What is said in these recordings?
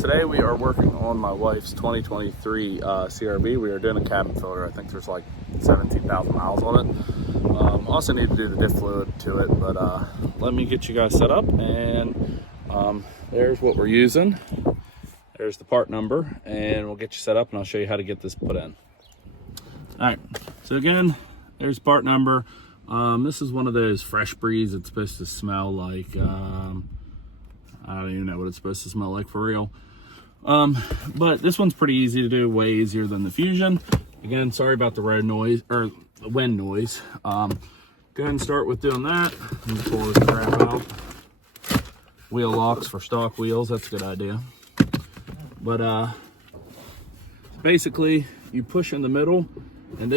Today we are working on my wife's 2023 CRV. We are doing a cabin filter. I think there's like 17,000 miles on it. Also need to do the diff fluid to it, but let me get you guys set up. And there's what we're using. There's the part number, and we'll get you set up and I'll show you how to get this put in. All right, so again, there's part number. This is one of those fresh breeze. It's supposed to smell like, I don't even know what it's supposed to smell like for real. But this one's pretty easy to do, way easier than the Fusion. Again, sorry about the road noise, or the wind noise. Go ahead and start with doing that. Let me pull this crap out. Wheel locks for stock wheels, that's a good idea. But basically, you push in the middle, and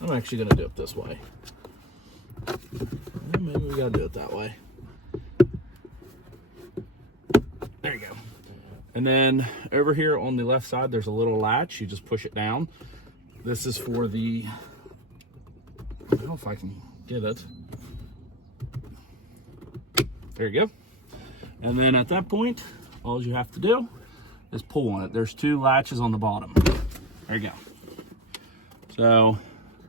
I'm actually gonna do it this way. Maybe we gotta do it that way. There you go. And then over here on the left side, there's a little latch. You just push it down. This is for the, I don't know if I can get it. There you go. And then at that point, all you have to do is pull on it. There's two latches on the bottom. There you go. So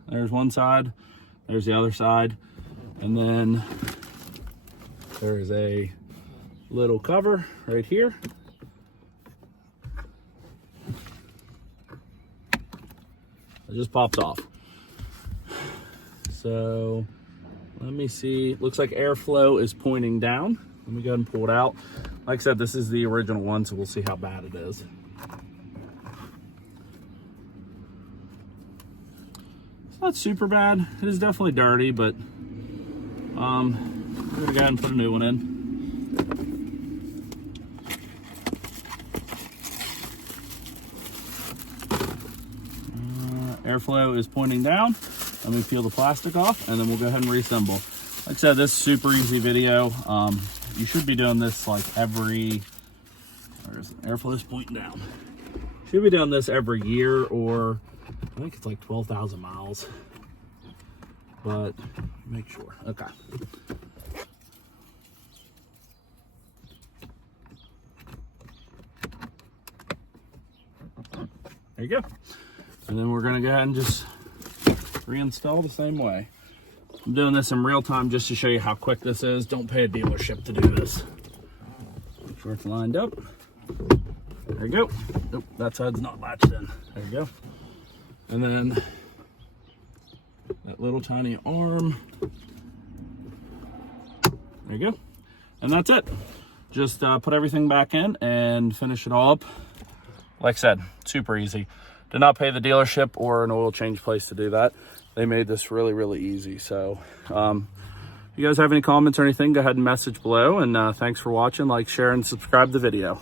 there's one side, there's the other side, and then there is a little cover right here. It just pops off. So let me see. Looks like airflow is pointing down. Let me go ahead and pull it out. Like I said, this is the original one, so we'll see how bad it is. It's not super bad. It is definitely dirty, but I'm gonna go ahead and put a new one in. Airflow is pointing down. Let me peel the plastic off, and then we'll go ahead and reassemble. Like I said, this is super easy video. You should be doing this like every, where's it? Airflow is pointing down. Should be doing this every year, or I think it's like 12,000 miles. But make sure. Okay. There you go. And then we're gonna go ahead and just reinstall the same way. I'm doing this in real time just to show you how quick this is. Don't pay a dealership to do this. Make sure it's lined up. There you go. Nope, that side's not latched in. There you go. And then that little tiny arm. There you go. And that's it. Just put everything back in and finish it all up. Like I said, super easy. Did not pay the dealership or an oil change place to do that. They made this really, really easy. So if you guys have any comments or anything, go ahead and message below. And thanks for watching. Like, share, and subscribe the video.